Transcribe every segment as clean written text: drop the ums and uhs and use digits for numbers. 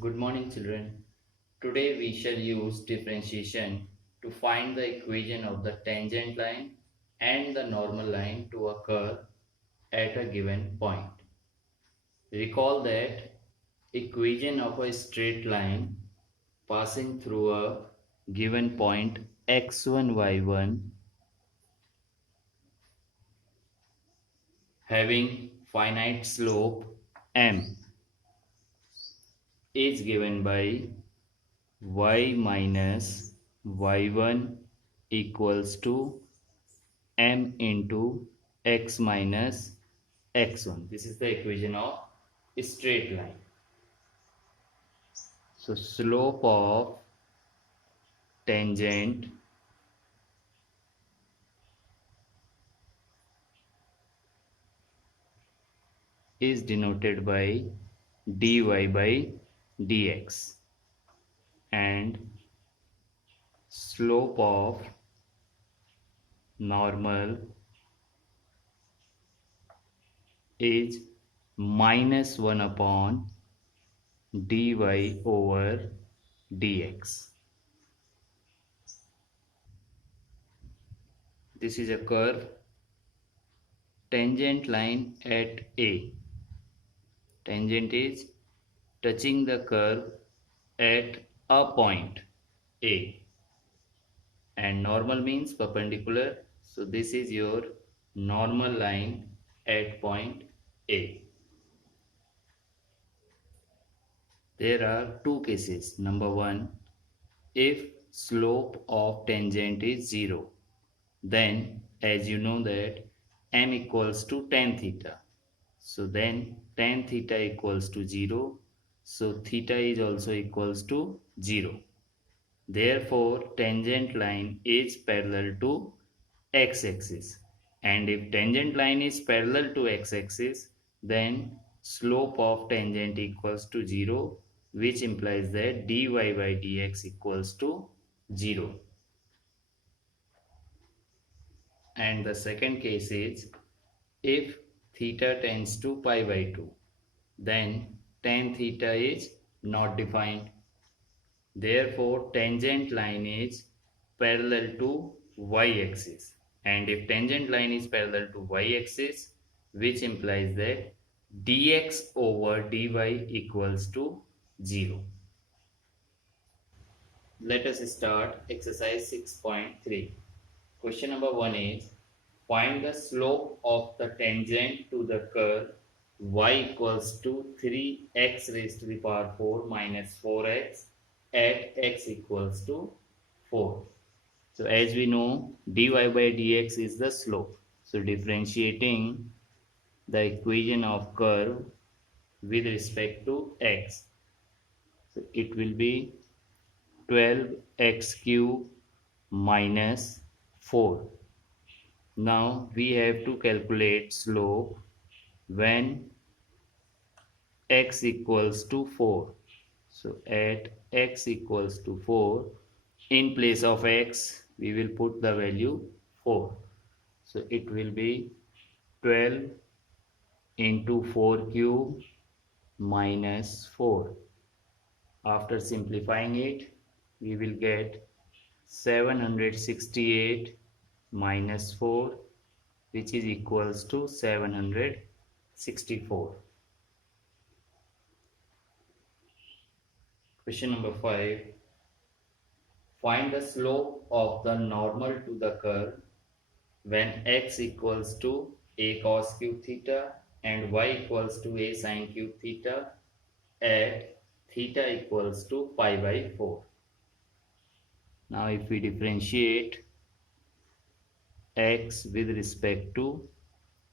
Good morning, children. Today we shall use differentiation to find the equation of the tangent line and the normal line to a curve at a given point. Recall that equation of a straight line passing through a given point x1, y1 having finite slope m is given by y minus y1 equals to m into x minus x1. This is the equation of a straight line. So slope of tangent is denoted by dy by dx, and slope of normal is minus 1 upon dy over dx. This is a curve tangent line at A. Tangent is touching the curve at a point A, and normal means perpendicular. So this is your normal line at point A. There are two cases. Number one, if slope of tangent is 0, then as you know that m equals to tan theta. So then tan theta equals to 0. So theta is also equals to 0. Therefore tangent line is parallel to x-axis. And if tangent line is parallel to x-axis, then slope of tangent equals to 0, which implies that dy by dx equals to 0. And the second case is if theta tends to pi by 2, then tan theta is not defined. Therefore tangent line is parallel to y-axis, and if tangent line is parallel to y-axis, which implies that dx over dy equals to 0. Let us start exercise 6.3. Question number 1 is find the slope of the tangent to the curve y equals to 3x raised to the power 4 minus 4x at x equals to 4. So as we know, dy by dx is the slope. So differentiating the equation of curve with respect to x, so it will be 12x cube minus 4. Now we have to calculate slope when x equals to 4. So at x equals to 4, in place of x we will put the value 4. So it will be 12 into 4 cube minus 4. After simplifying it, we will get 768 minus 4, which is equals to 764. Question number 5. Find the slope of the normal to the curve when x equals to a cos cube theta and y equals to a sin cube theta at theta equals to pi by 4. Now if we differentiate x with respect to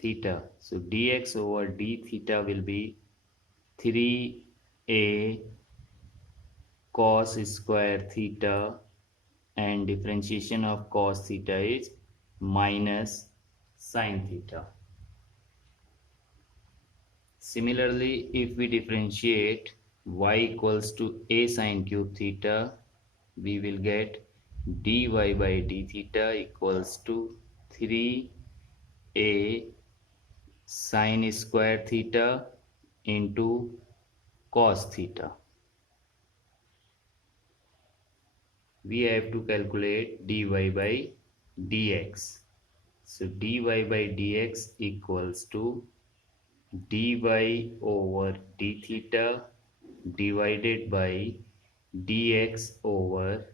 theta, so dx over d theta will be 3a cos square theta, and differentiation of cos theta is minus sin theta. Similarly, if we differentiate y equals to a sin cube theta, we will get dy by d theta equals to 3a sin square theta into cos theta. we have to calculate dy by dx. So dy by dx equals to dy over d theta divided by dx over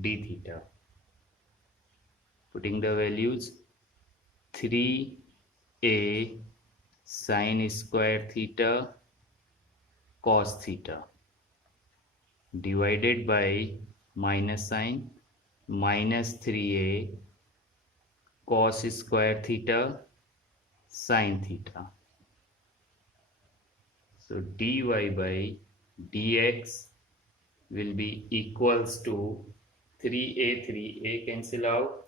d theta. Putting the values, 3a sine square theta cos theta divided by minus sign minus 3a cos square theta sin theta. So dy by dx will be equals to 3a cancel out,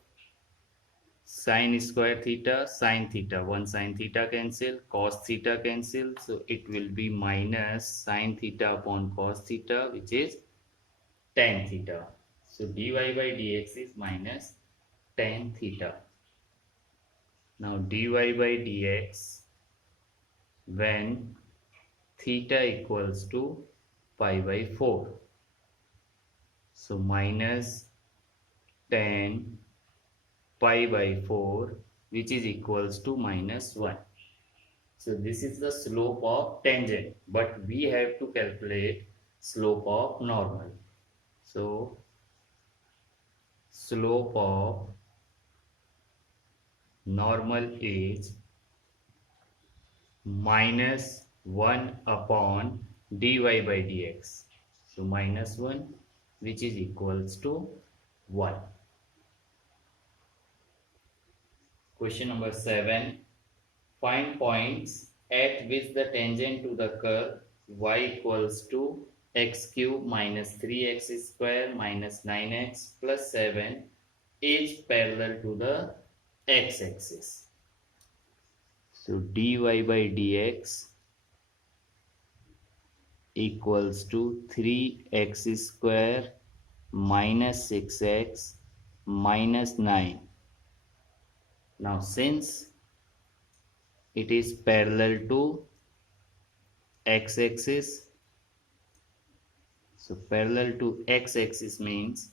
sin square theta sin theta, 1 sin theta cancel, cos theta cancel, so it will be minus sin theta upon cos theta, which is tan theta. So dy by dx is minus tan theta. Now dy by dx when theta equals to pi by 4. So minus tan pi by 4, which is equals to minus 1. So this is the slope of tangent, but we have to calculate slope of normal. So slope of normal is minus 1 upon dy by dx. So minus 1, which is equals to 1. Question number 7. Find points at which the tangent to the curve y equals to x cube minus 3x square minus 9x plus 7 is parallel to the x-axis. So dy by dx equals to 3x square minus 6x minus 9. Now since it is parallel to x-axis, so parallel to x-axis means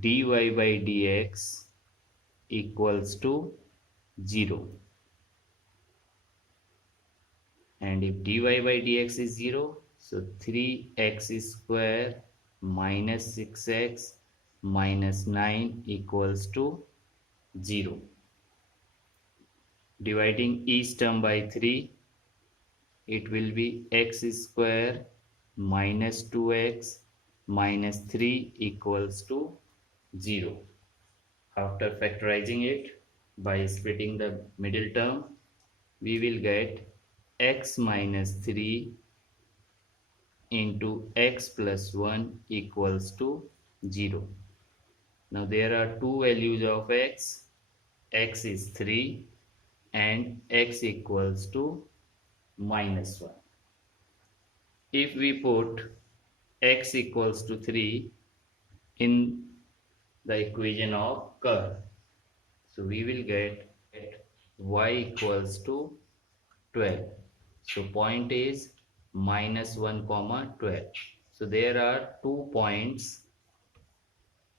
dy by dx equals to 0. And if dy by dx is 0, so 3x square minus 6x minus 9 equals to 0. Dividing each term by 3, it will be x square minus 2x minus 3 equals to 0. After factorizing it by splitting the middle term, we will get x minus 3 into x plus 1 equals to 0. Now there are two values of x is 3 and x equals to minus 1. If we put x equals to 3 in the equation of curve, so we will get y equals to 12. So point is minus 1 comma 12. So there are 2 points,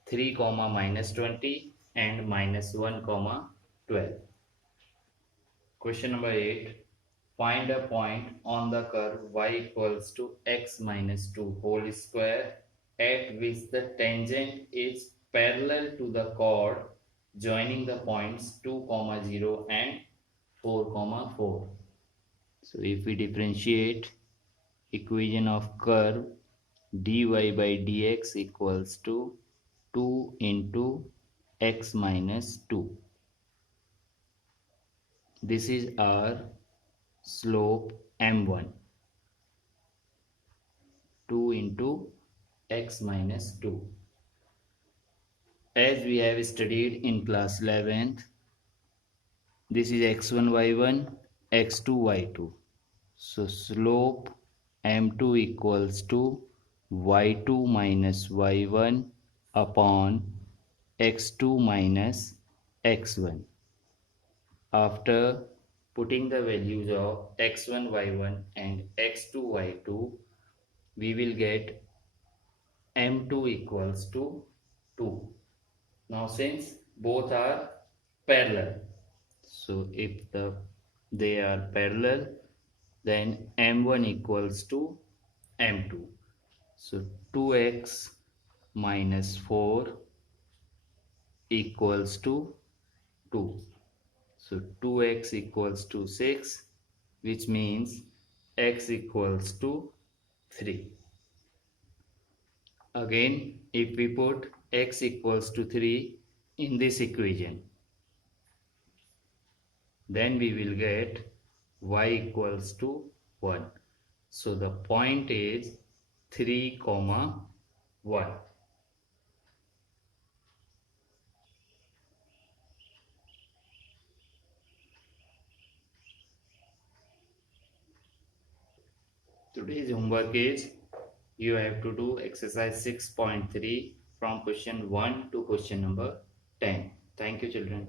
3 comma minus 20 and minus 1 comma 12. Question number 8. Find a point on the curve y equals to x minus 2 whole square at which the tangent is parallel to the chord joining the points 2, 0 and 4, 4. So if we differentiate equation of curve, dy by dx equals to 2 into x minus 2. This is our slope m1, 2 into x minus 2. As we have studied in class 11th, this is x1 y1, x2 y2. So slope m2 equals to y2 minus y1 upon x2 minus x1. After putting the values of x1 y1 and x2 y2, we will get m2 equals to 2. Now since both are parallel, so if they are parallel, then m1 equals to m2. So 2x minus 4 equals to 2. So 2x equals to 6, which means x equals to 3. Again, if we put x equals to 3 in this equation, then we will get y equals to 1. So the point is 3, 1. Today's homework is you have to do exercise 6.3 from question 1 to question number 10. Thank you, children.